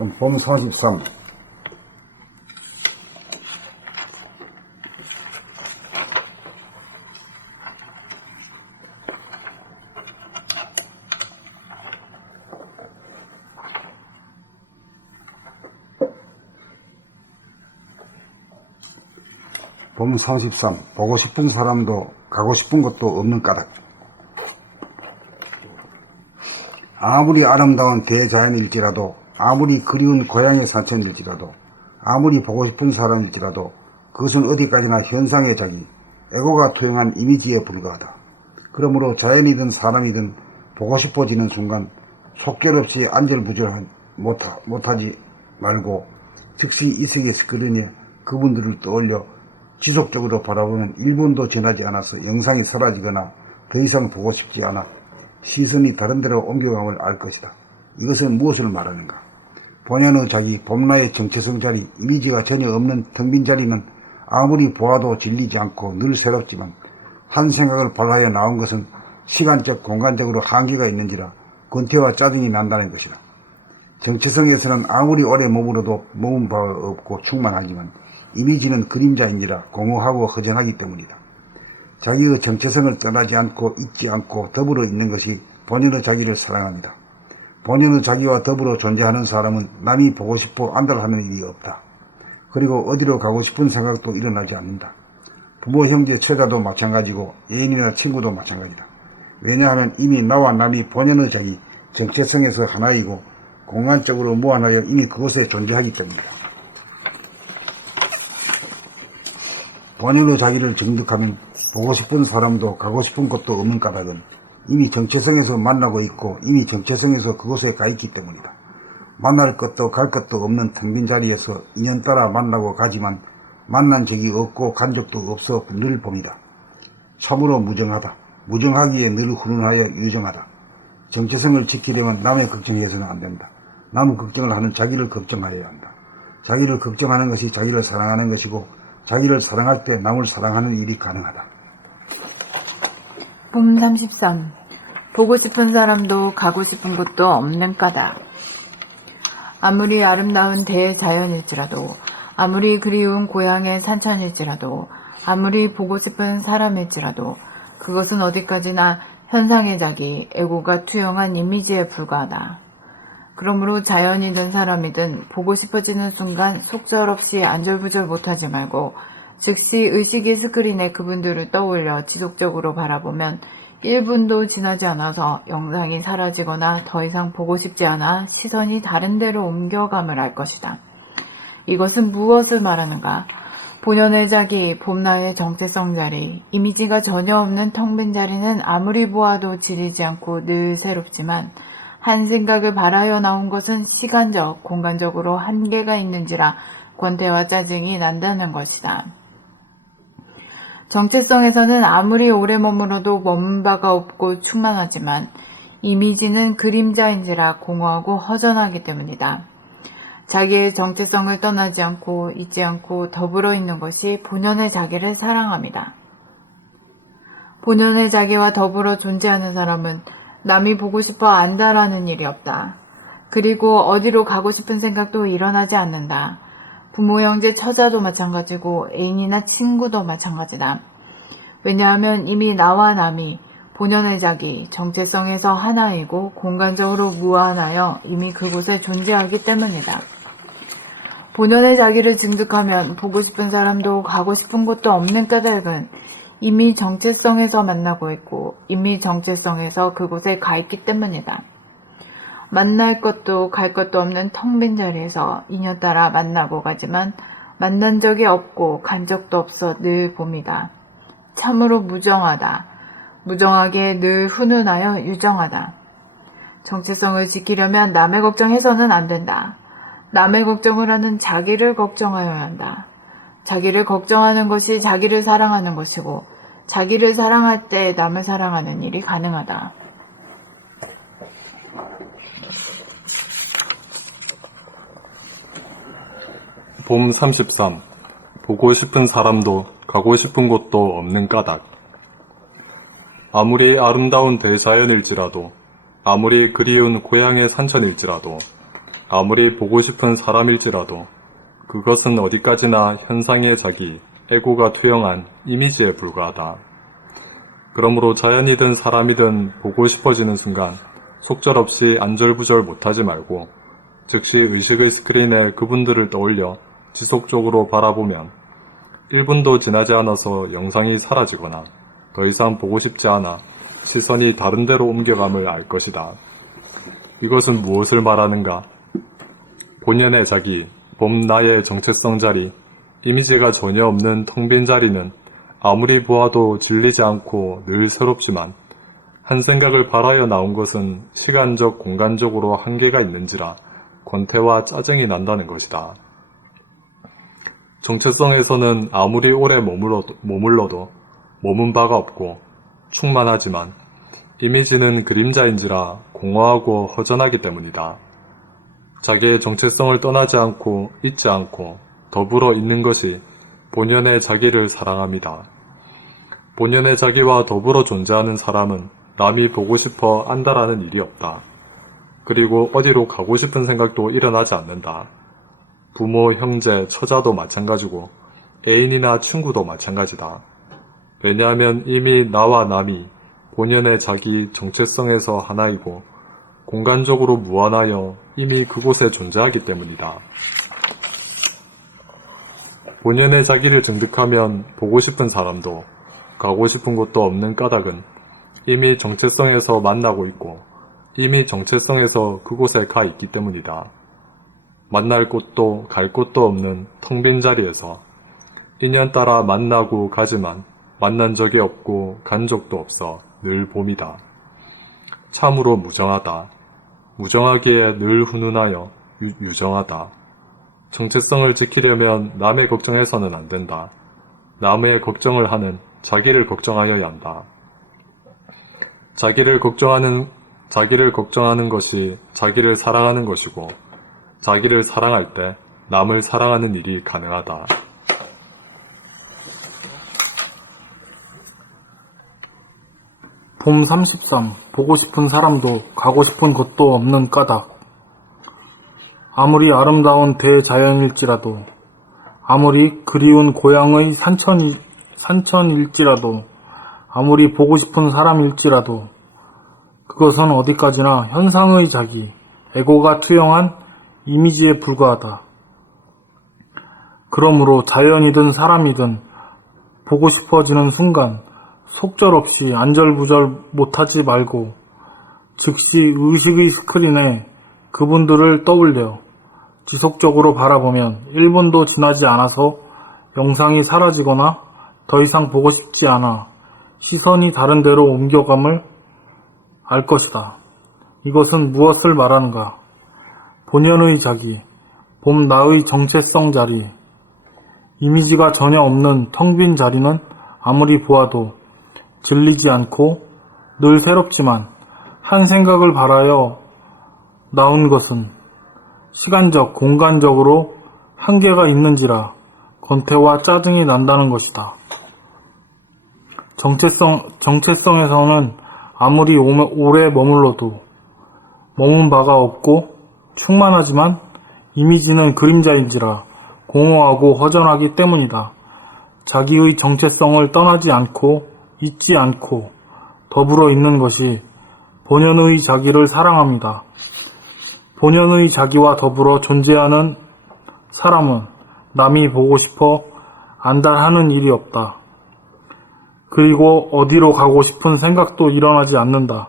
그럼 봄 43. 봄 43. 보고 싶은 사람도 가고 싶은 곳도 없는 까닭. 아무리 아름다운 대자연일지라도, 아무리 그리운 고향의 산천일지라도, 아무리 보고 싶은 사람일지라도 그것은 어디까지나 현상의 자기, 에고가 투영한 이미지에 불과하다. 그러므로 자연이든 사람이든 보고 싶어지는 순간 속결없이 안절부절 못하지 말고 즉시 이 세계에서 그러니 그분들을 떠올려 지속적으로 바라보면 1분도 지나지 않아서 영상이 사라지거나 더 이상 보고 싶지 않아 시선이 다른 데로 옮겨감을 알 것이다. 이것은 무엇을 말하는가? 본연의 자기, 봄나의 정체성 자리, 이미지가 전혀 없는 텅 빈 자리는 아무리 보아도 질리지 않고 늘 새롭지만 한 생각을 발하여 나온 것은 시간적, 공간적으로 한계가 있는지라 권태와 짜증이 난다는 것이다. 정체성에서는 아무리 오래 머물러도 머문 바가 없고 충만하지만 이미지는 그림자인지라 공허하고 허전하기 때문이다. 자기의 정체성을 떠나지 않고 잊지 않고 더불어 있는 것이 본연의 자기를 사랑합니다. 본연의 자기와 더불어 존재하는 사람은 남이 보고 싶어 안달하는 일이 없다. 그리고 어디로 가고 싶은 생각도 일어나지 않는다. 부모, 형제, 처자도 마찬가지고 애인이나 친구도 마찬가지다. 왜냐하면 이미 나와 남이 본연의 자기, 정체성에서 하나이고 공간적으로 무한하여 이미 그곳에 존재하기 때문이다. 본연의 자기를 정득하면 보고 싶은 사람도 가고 싶은 곳도 없는 까닭은 이미 정체성에서 만나고 있고 이미 정체성에서 그곳에 가 있기 때문이다. 만날 것도 갈 것도 없는 텅 빈 자리에서 인연 따라 만나고 가지만 만난 적이 없고 간 적도 없어 늘 봄이다. 참으로 무정하다. 무정하기에 늘 훈훈하여 유정하다. 정체성을 지키려면 남의 걱정해서는 안 된다. 남 걱정을 하는 자기를 걱정하여야 한다. 자기를 걱정하는 것이 자기를 사랑하는 것이고 자기를 사랑할 때 남을 사랑하는 일이 가능하다. 봄 33. 보고 싶은 사람도 가고 싶은 곳도 없는 까닭. 아무리 아름다운 대자연일지라도, 아무리 그리운 고향의 산천일지라도, 아무리 보고 싶은 사람일지라도 그것은 어디까지나 현상의 자기, 에고가 투영한 이미지에 불과하다. 그러므로 자연이든 사람이든 보고 싶어지는 순간 속절없이 안절부절 못하지 말고 즉시 의식의 스크린에 그분들을 떠올려 지속적으로 바라보면 1분도 지나지 않아서 영상이 사라지거나 더 이상 보고 싶지 않아 시선이 다른 데로 옮겨감을 알 것이다. 이것은 무엇을 말하는가? 본연의 자기, 봄나의 정체성 자리, 이미지가 전혀 없는 텅 빈 자리는 아무리 보아도 지리지 않고 늘 새롭지만 한 생각을 발하여 나온 것은 시간적, 공간적으로 한계가 있는지라 권태와 짜증이 난다는 것이다. 정체성에서는 아무리 오래 머물러도 머문 바가 없고 충만하지만 이미지는 그림자인지라 공허하고 허전하기 때문이다. 자기의 정체성을 떠나지 않고 잊지 않고 더불어 있는 것이 본연의 자기를 사랑합니다. 본연의 자기와 더불어 존재하는 사람은 남이 보고 싶어 안다라는 일이 없다. 그리고 어디로 가고 싶은 생각도 일어나지 않는다. 부모, 형제, 처자도 마찬가지고 애인이나 친구도 마찬가지다. 왜냐하면 이미 나와 남이 본연의 자기, 정체성에서 하나이고 공간적으로 무한하여 이미 그곳에 존재하기 때문이다. 본연의 자기를 증득하면 보고 싶은 사람도 가고 싶은 곳도 없는 까닭은 이미 정체성에서 만나고 있고 이미 정체성에서 그곳에 가 있기 때문이다. 만날 것도 갈 것도 없는 텅 빈 자리에서 인연 따라 만나고 가지만 만난 적이 없고 간 적도 없어 늘 봄이다. 참으로 무정하다. 무정하게 늘 훈훈하여 유정하다. 정체성을 지키려면 남의 걱정해서는 안 된다. 남의 걱정을 하는 자기를 걱정하여야 한다. 자기를 걱정하는 것이 자기를 사랑하는 것이고 자기를 사랑할 때 남을 사랑하는 일이 가능하다. 봄 33. 보고 싶은 사람도 가고 싶은 곳도 없는 까닭. 아무리 아름다운 대자연일지라도, 아무리 그리운 고향의 산천일지라도, 아무리 보고 싶은 사람일지라도 그것은 어디까지나 현상의 자기, 에고가 투영한 이미지에 불과하다. 그러므로 자연이든 사람이든 보고 싶어지는 순간 속절없이 안절부절 못하지 말고 즉시 의식의 스크린에 그분들을 떠올려 지속적으로 바라보면 1분도 지나지 않아서 영상이 사라지거나 더 이상 보고 싶지 않아 시선이 다른 데로 옮겨감을 알 것이다. 이것은 무엇을 말하는가? 본연의 자기, 봄 나의 정체성 자리, 이미지가 전혀 없는 텅 빈 자리는 아무리 보아도 질리지 않고 늘 새롭지만 한 생각을 발하여 나온 것은 시간적, 공간적으로 한계가 있는지라 권태와 짜증이 난다는 것이다. 정체성에서는 아무리 오래 머물러도 머문 바가 없고 충만하지만 이미지는 그림자인지라 공허하고 허전하기 때문이다. 자기의 정체성을 떠나지 않고 잊지 않고 더불어 있는 것이 본연의 자기를 사랑합니다. 본연의 자기와 더불어 존재하는 사람은 남이 보고 싶어 안다라는 일이 없다. 그리고 어디로 가고 싶은 생각도 일어나지 않는다. 부모, 형제, 처자도 마찬가지고 애인이나 친구도 마찬가지다. 왜냐하면 이미 나와 남이 본연의 자기 정체성에서 하나이고 공간적으로 무한하여 이미 그곳에 존재하기 때문이다. 본연의 자기를 증득하면 보고 싶은 사람도 가고 싶은 곳도 없는 까닭은 이미 정체성에서 만나고 있고 이미 정체성에서 그곳에 가 있기 때문이다. 만날 곳도 갈 곳도 없는 텅 빈 자리에서 인연 따라 만나고 가지만 만난 적이 없고 간 적도 없어 늘 봄이다. 참으로 무정하다. 무정하기에 늘 훈훈하여 유정하다. 정체성을 지키려면 남의 걱정해서는 안 된다. 남의 걱정을 하는 자기를 걱정하여야 한다. 자기를 걱정하는 것이 자기를 사랑하는 것이고 자기를 사랑할 때 남을 사랑하는 일이 가능하다. 봄 33. 보고 싶은 사람도 가고 싶은 곳도 없는 까닭. 아무리 아름다운 대자연일지라도 아무리 그리운 고향의 산천일지라도 아무리 보고 싶은 사람일지라도 그것은 어디까지나 현상의 자기, 에고가 투영한 이미지에 불과하다. 그러므로 자연이든 사람이든 보고 싶어지는 순간 속절없이 안절부절 못하지 말고 즉시 의식의 스크린에 그분들을 떠올려 지속적으로 바라보면 1분도 지나지 않아서 영상이 사라지거나 더 이상 보고 싶지 않아 시선이 다른 데로 옮겨감을 알 것이다. 이것은 무엇을 말하는가? 본연의 자기, 봄 나의 정체성 자리, 이미지가 전혀 없는 텅 빈 자리는 아무리 보아도 질리지 않고 늘 새롭지만 한 생각을 발하여 나온 것은 시간적, 공간적으로 한계가 있는지라 권태와 짜증이 난다는 것이다. 정체성에서는 아무리 오래 머물러도 머문 바가 없고 충만하지만 이미지는 그림자인지라 공허하고 허전하기 때문이다. 자기의 정체성을 떠나지 않고 잊지 않고 더불어 있는 것이 본연의 자기를 사랑합니다. 본연의 자기와 더불어 존재하는 사람은 남이 보고 싶어 안달하는 일이 없다. 그리고 어디로 가고 싶은 생각도 일어나지 않는다.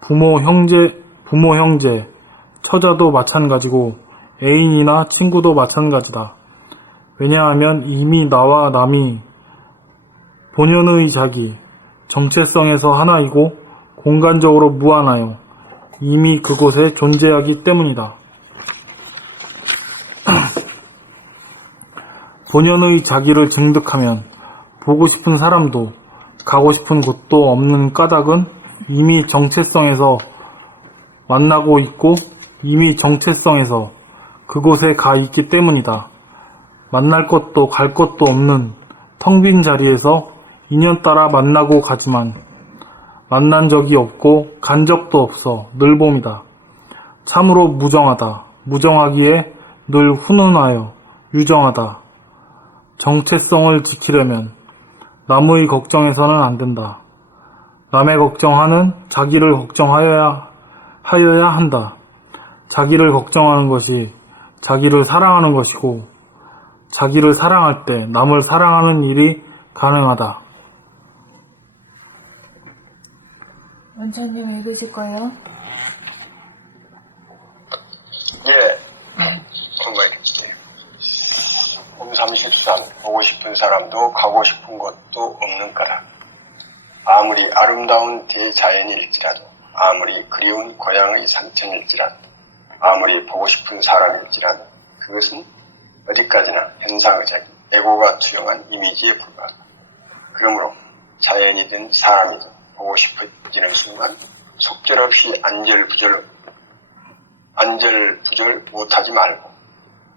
부모, 형제, 처자도 마찬가지고 애인이나 친구도 마찬가지다. 왜냐하면 이미 나와 남이 본연의 자기, 정체성에서 하나이고 공간적으로 무한하여 이미 그곳에 존재하기 때문이다. 본연의 자기를 증득하면 보고 싶은 사람도 가고 싶은 곳도 없는 까닭은 이미 정체성에서 만나고 있고 이미 정체성에서 그곳에 가 있기 때문이다. 만날 것도 갈 것도 없는 텅 빈 자리에서 인연 따라 만나고 가지만 만난 적이 없고 간 적도 없어 늘 봄이다. 참으로 무정하다. 무정하기에 늘 훈훈하여 유정하다. 정체성을 지키려면 남의 걱정해서는 안 된다. 남의 걱정하는 자기를 걱정하여야 한다. 자기를 걱정하는 것이 자기를 사랑하는 것이고, 자기를 사랑할 때 남을 사랑하는 일이 가능하다. 원천님 읽으실 거예요? 예, 건강해줄게요. 33. 보고 싶은 사람도 가고 싶은 곳도 없는 까닭. 아무리 아름다운 대자연일지라도, 아무리 그리운 고향의 산천일지라도, 아무리 보고 싶은 사람일지라도 그것은 어디까지나 현상의자기, 에고가 투영한 이미지에 불과하다. 그러므로 자연이든 사람이든 보고 싶어지는 순간 속절없이 안절부절 못하지 말고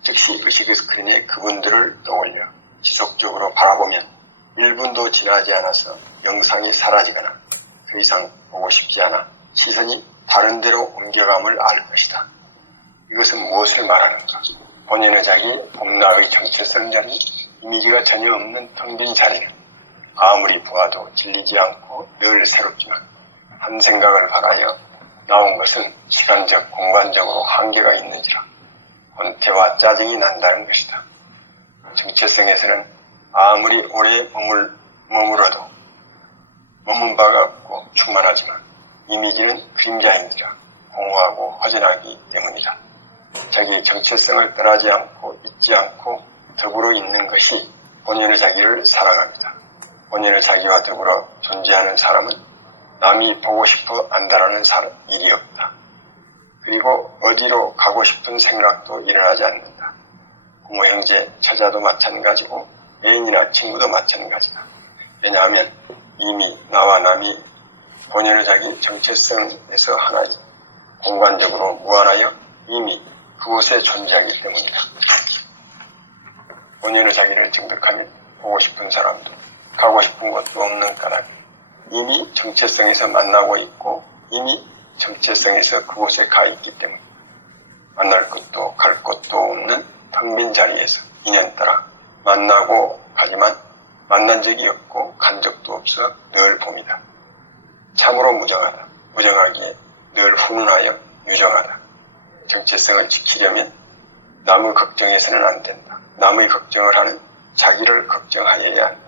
즉시 의식 스크린에 그분들을 떠올려 지속적으로 바라보면 1분도 지나지 않아서 영상이 사라지거나 더 이상 보고 싶지 않아 시선이 다른 데로 옮겨감을 알 것이다. 이것은 무엇을 말하는가? 본인의 자기, 봄날의 정체성 자리, 이미지가 전혀 없는 텅 빈 자리는 아무리 보아도 질리지 않고 늘 새롭지만 한 생각을 바라여 나온 것은 시간적, 공간적으로 한계가 있는지라 권태와 짜증이 난다는 것이다. 정체성에서는 아무리 오래 머물어도 머문 바가 없고 충만하지만 이미지는 그림자인지라 공허하고 허전하기 때문이다. 자기의 정체성을 떠나지 않고 잊지 않고 더불어 있는 것이 본연의 자기를 사랑합니다. 본연의 자기와 더불어 존재하는 사람은 남이 보고 싶어 안다라는 일이 없다. 그리고 어디로 가고 싶은 생각도 일어나지 않는다. 부모, 형제, 처자도 마찬가지고 애인이나 친구도 마찬가지다. 왜냐하면 이미 나와 남이 본연의 자기 정체성에서 하나지 공간적으로 무한하여 이미 그곳에 존재하기 때문이다. 본연의 자기를 정득하면 보고 싶은 사람도 가고 싶은 곳도 없는 까닭 이미 정체성에서 만나고 있고 이미 정체성에서 그곳에 가 있기 때문에 만날 것도 갈 곳도 없는 텅 빈 자리에서 인연 따라 만나고 가지만 만난 적이 없고 간 적도 없어 늘 봄이다. 참으로 무정하다. 무정하기에 늘 훈훈하여 유정하다. 정체성을 지키려면 남의 걱정해서는 안 된다. 남의 걱정을 하는 자기를 걱정하여야 한다.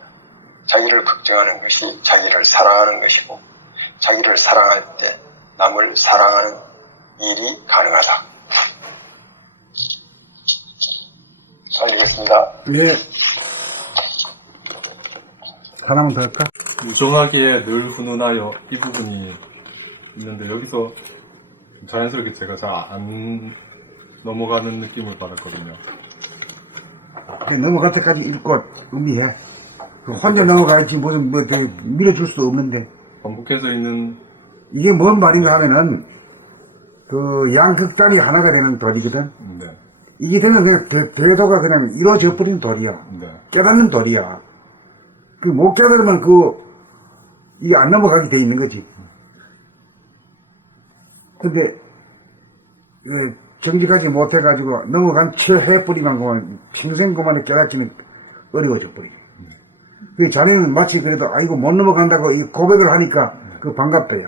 자기를 걱정하는 것이 자기를 사랑하는 것이고 자기를 사랑할 때 남을 사랑하는 일이 가능하다. 알겠습니다. 예. 하나만 더 할까? 무정하기에 늘 훈훈하여 이 부분이 있는데 여기서 자연스럽게 제가 잘 안 넘어가는 느낌을 받았거든요. 넘어갈 때까지 읽고 의미해. 혼자 넘어가야지 무슨 밀어줄 수 없는데. 반복해서 있는 이게 뭔 말인가 하면은 그 양극단이 하나가 되는 도리거든. 네, 이게 되면 그냥 대도가 그냥 이루어져 버린 도리야. 네, 깨닫는 도리야. 그 못 깨달으면 이게 안 넘어가게 돼 있는 거지. 근데 정직하지 못해가지고 넘어간 채 해버리만 그만 평생 그만에 깨닫기는 어려워져 버려. 그 자네는 마치 그래도 아이고 못 넘어간다고 이 고백을 하니까 그 반갑대요.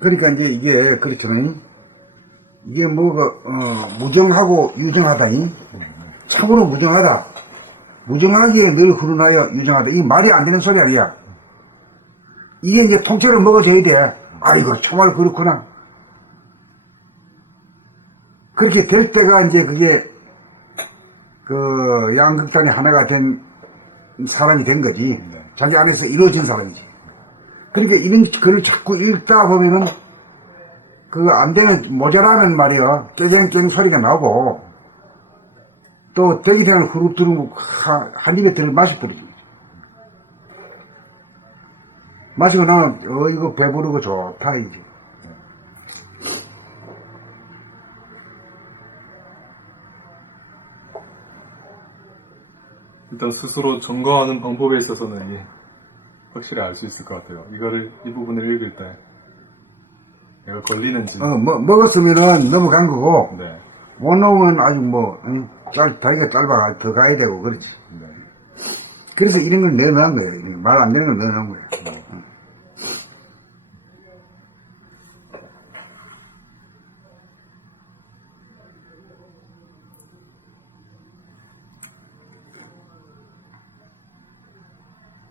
그러니까 이제 이게 그렇잖아요. 이게 무정하고 유정하다니. 참으로 무정하다. 무정하기에 늘 훈훈하여 유정하다. 이게 말이 안 되는 소리 아니야. 이게 이제 통째로 먹어져야 돼. 아이고 정말 그렇구나. 그렇게 될 때가 이제 그게 그 양극단이 하나가 된 사람이 된 거지. 자기 안에서 이루어진 사람이지. 그러니까 이런 글을 자꾸 읽다 보면은 그거 안 되면 모자라면 말이야 깨갱깨갱 소리가 나고 또 되기 되는 후루룩 들은 한 입에 들어 마셔버리지. 마시고 나면 이거 배부르고 좋다 이제. 일단 스스로 점거하는 방법에 있어서는 확실히 알 수 있을 것 같아요. 이 부분을 읽을 때 내가 걸리는지. 먹었으면은 넘어간 거고, 네. 못 넘으면 아주 다리가 짧아 더 가야 되고, 그렇지. 네. 그래서 이런 걸 내놓은 거예요. 말 안 되는 걸 내놓은 거예요.